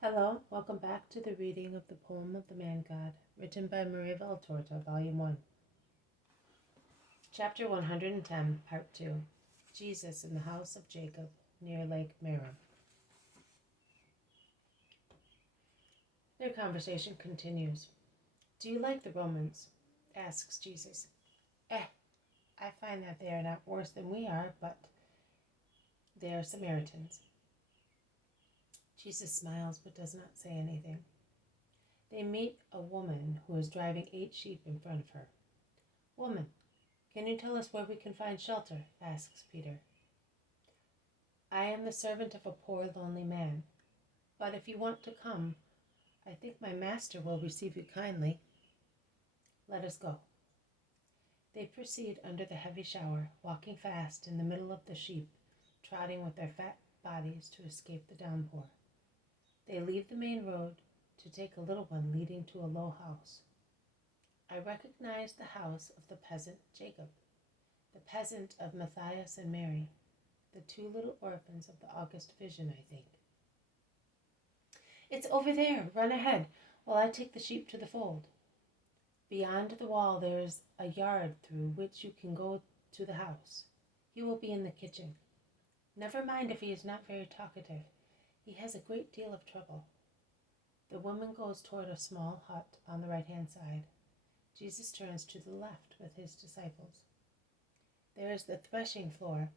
Hello, welcome back to the reading of the poem of the Man God, written by Merom, Volume 1. Chapter 110, Part 2. Jesus in the house of Jacob, near Lake Merom. Their conversation continues. Do you like the Romans? Asks Jesus. I find that they are not worse than we are, but they are Samaritans. Jesus smiles but does not say anything. They meet a woman who is driving 8 sheep in front of her. Woman, can you tell us where we can find shelter? Asks Peter. I am the servant of a poor, lonely man. But if you want to come, I think my master will receive you kindly. Let us go. They proceed under the heavy shower, walking fast in the middle of the sheep, trotting with their fat bodies to escape the downpour. They leave the main road to take a little one leading to a low house. I recognize the house of the peasant Jacob, the peasant of Matthias and Mary, the 2 little orphans of the August vision, I think. It's over there. Run ahead while I take the sheep to the fold. Beyond the wall there is a yard through which you can go to the house. He will be in the kitchen. Never mind if he is not very talkative. He has a great deal of trouble. The woman goes toward a small hut on the right-hand side. Jesus turns to the left with his disciples. There is the threshing floor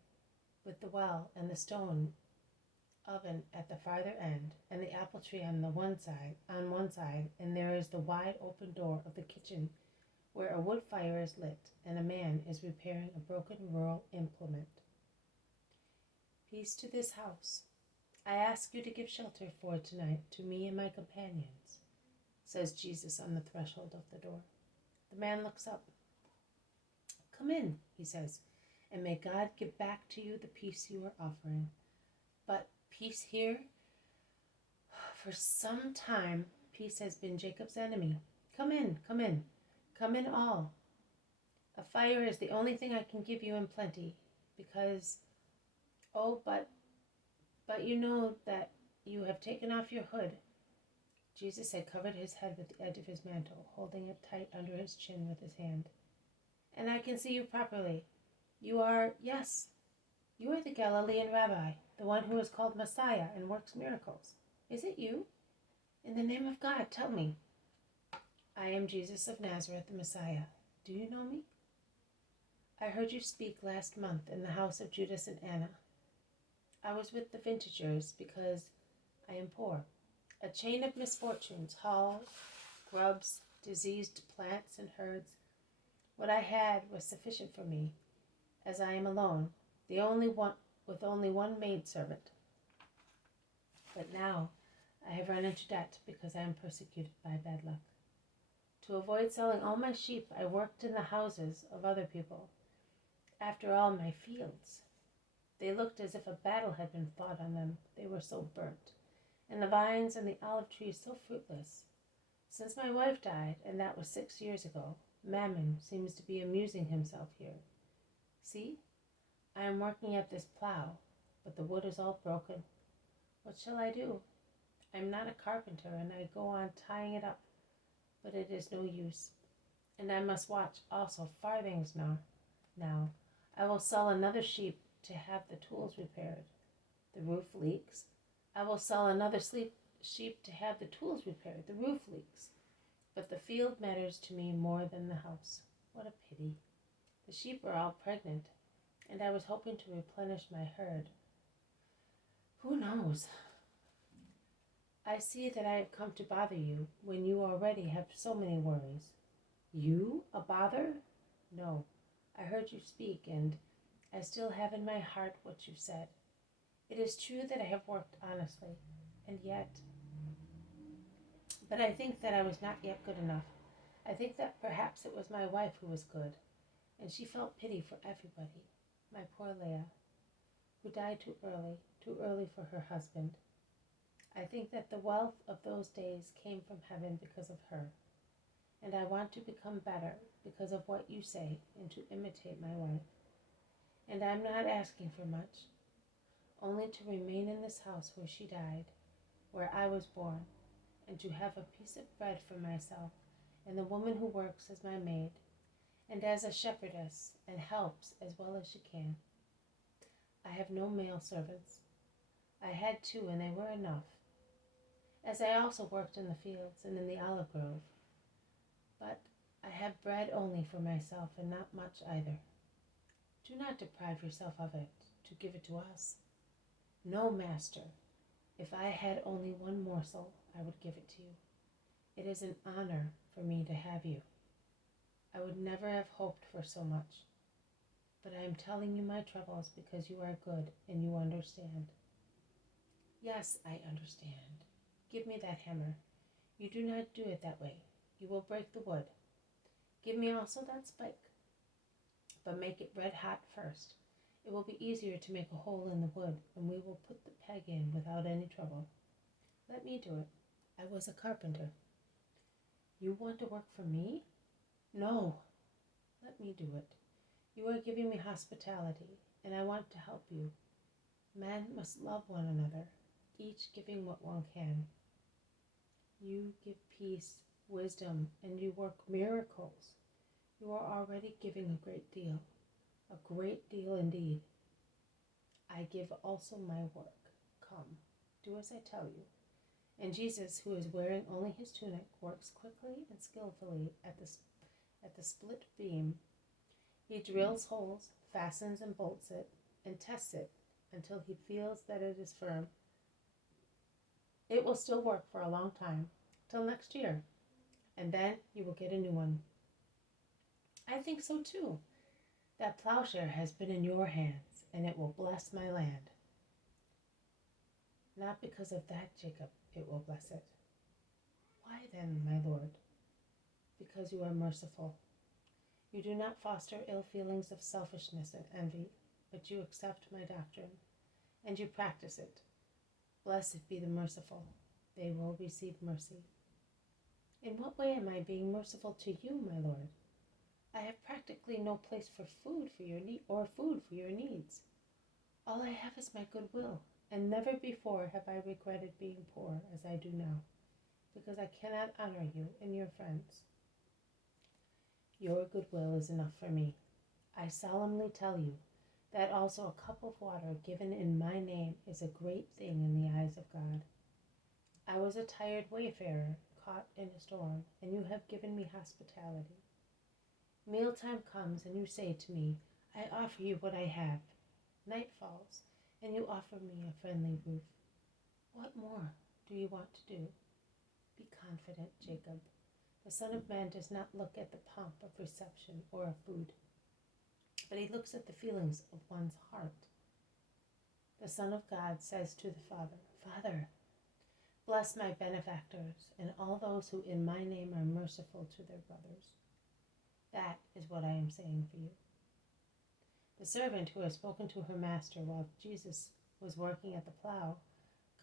with the well and the stone oven at the farther end, and the apple tree on one side, and there is the wide open door of the kitchen where a wood fire is lit and a man is repairing a broken rural implement. Peace to this house. I ask you to give shelter for tonight to me and my companions, says Jesus on the threshold of the door. The man looks up. Come in, he says, and may God give back to you the peace you are offering. But peace here? For some time, peace has been Jacob's enemy. Come in, come in, come in all. A fire is the only thing I can give you in plenty, because, but you know that you have taken off your hood. Jesus had covered his head with the edge of his mantle, holding it tight under his chin with his hand. And I can see you properly. You are the Galilean rabbi, the one who is called Messiah and works miracles. Is it you? In the name of God, tell me. I am Jesus of Nazareth, the Messiah. Do you know me? I heard you speak last month in the house of Judas and Anna. I was with the vintagers because I am poor. A chain of misfortunes, haul, grubs, diseased plants and herds. What I had was sufficient for me, as I am alone, with only one maidservant. But now I have run into debt because I am persecuted by bad luck. To avoid selling all my sheep, I worked in the houses of other people. After all, my fields. They looked as if a battle had been fought on them. They were so burnt, and the vines and the olive trees so fruitless. Since my wife died, and that was 6 years ago, Mammon seems to be amusing himself here. See, I am working at this plow, but the wood is all broken. What shall I do? I am not a carpenter, and I go on tying it up, but it is no use. And I must watch also farthings now. I will sell another sheep to have the tools repaired. The roof leaks. I will sell another sheep to have the tools repaired. The roof leaks. But the field matters to me more than the house. What a pity. The sheep are all pregnant, and I was hoping to replenish my herd. Who knows? I see that I have come to bother you when you already have so many worries. You, a bother? No, I heard you speak, and I still have in my heart what you said. It is true that I have worked honestly, but I think that I was not yet good enough. I think that perhaps it was my wife who was good, and she felt pity for everybody. My poor Leah, who died too early for her husband. I think that the wealth of those days came from heaven because of her, and I want to become better because of what you say and to imitate my wife. And I'm not asking for much, only to remain in this house where she died, where I was born, and to have a piece of bread for myself, and the woman who works as my maid, and as a shepherdess, and helps as well as she can. I have no male servants. I had two, and they were enough, as I also worked in the fields and in the olive grove. But I have bread only for myself, and not much either. Do not deprive yourself of it, to give it to us. No, master, if I had only one morsel, I would give it to you. It is an honor for me to have you. I would never have hoped for so much. But I am telling you my troubles because you are good and you understand. Yes, I understand. Give me that hammer. You do not do it that way. You will break the wood. Give me also that spike, but make it red hot first. It will be easier to make a hole in the wood, and we will put the peg in without any trouble. Let me do it. I was a carpenter. You want to work for me? No. Let me do it. You are giving me hospitality, and I want to help you. Men must love one another, each giving what one can. You give peace, wisdom, and you work miracles. You are already giving a great deal indeed. I give also my work. Come, do as I tell you. And Jesus, who is wearing only his tunic, works quickly and skillfully at the split beam. He drills holes, fastens and bolts it, and tests it until he feels that it is firm. It will still work for a long time, till next year, and then you will get a new one. I think so too. That plowshare has been in your hands, and it will bless my land. Not because of that, Jacob, it will bless it. Why then, my Lord? Because you are merciful. You do not foster ill feelings of selfishness and envy, but you accept my doctrine, and you practice it. Blessed be the merciful. They will receive mercy. In what way am I being merciful to you, my Lord? I have practically no place for food for your needs. All I have is my goodwill, and never before have I regretted being poor as I do now, because I cannot honor you and your friends. Your goodwill is enough for me. I solemnly tell you that also a cup of water given in my name is a great thing in the eyes of God. I was a tired wayfarer, caught in a storm, and you have given me hospitality. Mealtime comes, and you say to me, I offer you what I have. Night falls, and you offer me a friendly roof. What more do you want to do? Be confident, Jacob. The Son of Man does not look at the pomp of reception or of food, but he looks at the feelings of one's heart. The Son of God says to the Father, Father, bless my benefactors and all those who in my name are merciful to their brothers. That is what I am saying for you. The servant who has spoken to her master while Jesus was working at the plow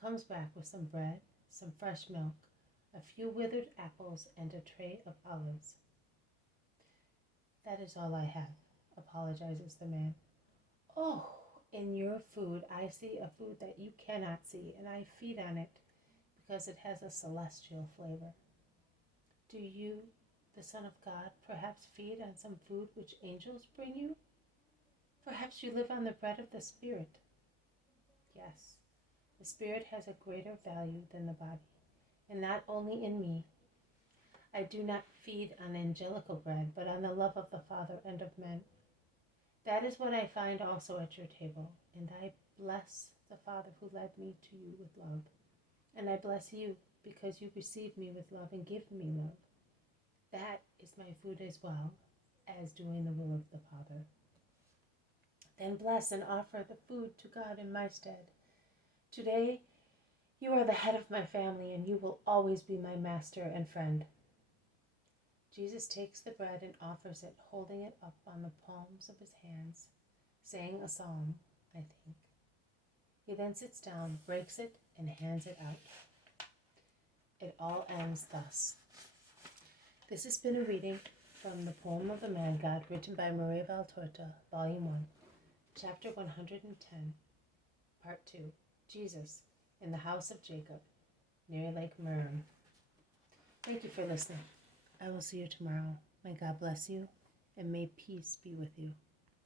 comes back with some bread, some fresh milk, a few withered apples, and a tray of olives. That is all I have, apologizes the man. Oh, in your food I see a food that you cannot see, and I feed on it because it has a celestial flavor. Do you, the Son of God, perhaps feed on some food which angels bring you? Perhaps you live on the bread of the Spirit. Yes, the Spirit has a greater value than the body, and not only in me. I do not feed on angelical bread, but on the love of the Father and of men. That is what I find also at your table, and I bless the Father who led me to you with love. And I bless you because you receive me with love and give me love. That is my food as well as doing the will of the Father. Then bless and offer the food to God in my stead. Today, you are the head of my family, and you will always be my master and friend. Jesus takes the bread and offers it, holding it up on the palms of his hands, saying a psalm, I think. He then sits down, breaks it, and hands it out. It all ends thus. This has been a reading from the Poem of the Man God, written by Merom, Volume 1, Chapter 110, Part 2, Jesus in the House of Jacob. near Lake Merom. Thank you for listening. I will see you tomorrow. May God bless you, and may peace be with you.